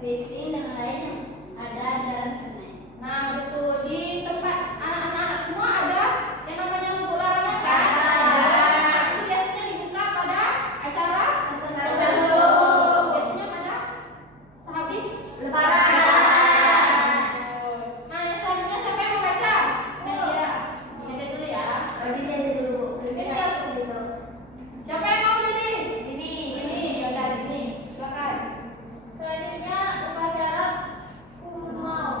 kepiting dan lain yang ada dalam sungai. Nah, betul, di tempat anak-anak semua ada yang namanya lubuk larangan kan? Nah, itu biasanya dibuka pada acara tertentu. Biasanya pada sehabis Lebaran. Nah, yang selanjutnya siapa yang mau baca? Nadia. Nadia dulu ya. Nadia dulu. Siapa yang mau jadi? Ini. Ya udah ini. Silakan. Selanjutnya upacara Kumau.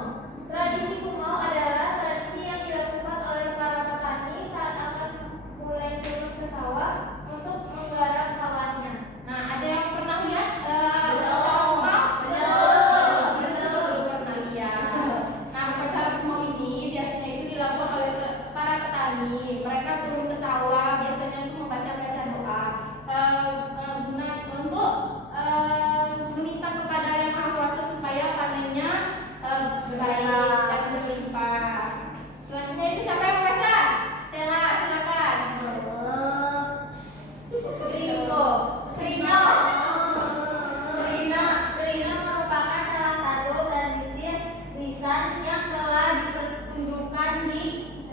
Tradisi Kumau adalah tradisi yang dilakukan oleh para petani saat akan mulai turun ke sawah untuk menggarap sawahnya. Nah, ada yang pernah lihat upacara Kumau? Belum pernah lihat. Nah, upacara Kumau ini biasanya itu dilakukan oleh para petani. Mereka turun ke sawah, biasanya itu membaca doa guna untuk meminta kepada Yang Maha Kuasa supaya panennya baik dan berlimpah. Selanjutnya itu siapa yang membaca? Sela, silakan. Rino merupakan salah satu tradisi lisan yang telah dipertunjukkan di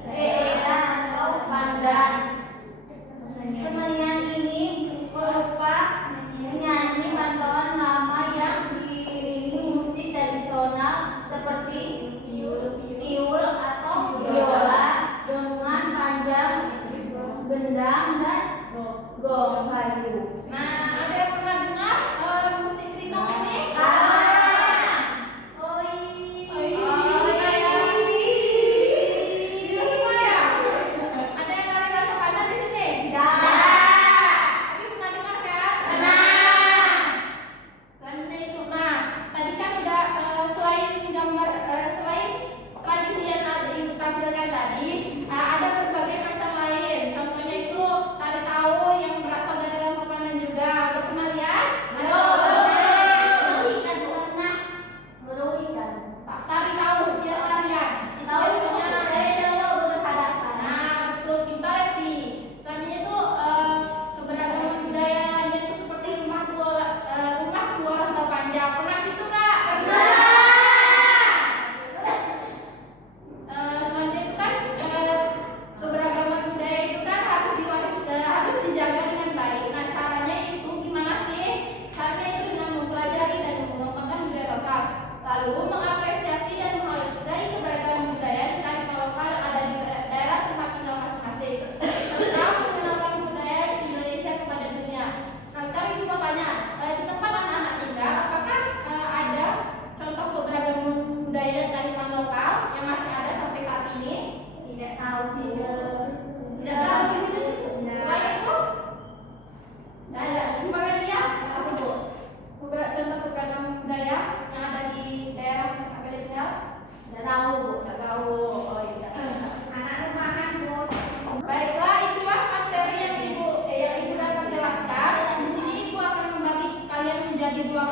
daerah atau pandan. Kesenian ini berupa menyanyi bantuan lama yang diiringi musik tradisional seperti tiul atau biola, dengungan panjang, gendang, dan gong kayu. Nah, ada yang pernah dengar musik Rino ini? Bisa semua ya? Ada yang dari Rasa Pandan di sini? Tapi pernah dengar kan? Selanjutnya itu, nah tadi kan udah selain gambar, selain tradisi yang ditampilkan tadi, ada berbagai macam lain. Contohnya itu tari tau yang berasal dari Rasa Pandan juga. Udah pernah lihat? Tari tau, dia tarian. Itu biasanya. Nah, betul, pintar ya, Pi. Selanjutnya itu keberagaman budaya lainnya itu seperti rumah tua rantau panjang. Pernah ke situ nggak? Selanjutnya itu kan keberagaman budaya itu kan harus dijaga dengan baik. Nah, caranya itu gimana sih? Caranya itu dengan mempelajari dan mengembangkan budaya lokal, lalu mengapresiasi dan menghargai keberagaman budaya dan kearifan lokal ada di daerah tempat tinggal masing-masing, serta mengenalkan budaya Indonesia kepada dunia. Nah, sekarang ibu mau tanya, di tempat anak-anak tinggal, apakah ada contoh keberagaman budaya dan kearifan lokal yang masih ada sampai saat ini? Tidak tahu. Selain itu, nggak ada. Mbak Melia, apa bu? Contoh keberagaman budaya yang ada di daerah Mbak Melia tinggal? Nggak tahu. Oh iya. Baiklah, itulah materi yang ibu dapat jelaskan. Di sini ibu akan membagi kalian menjadi dua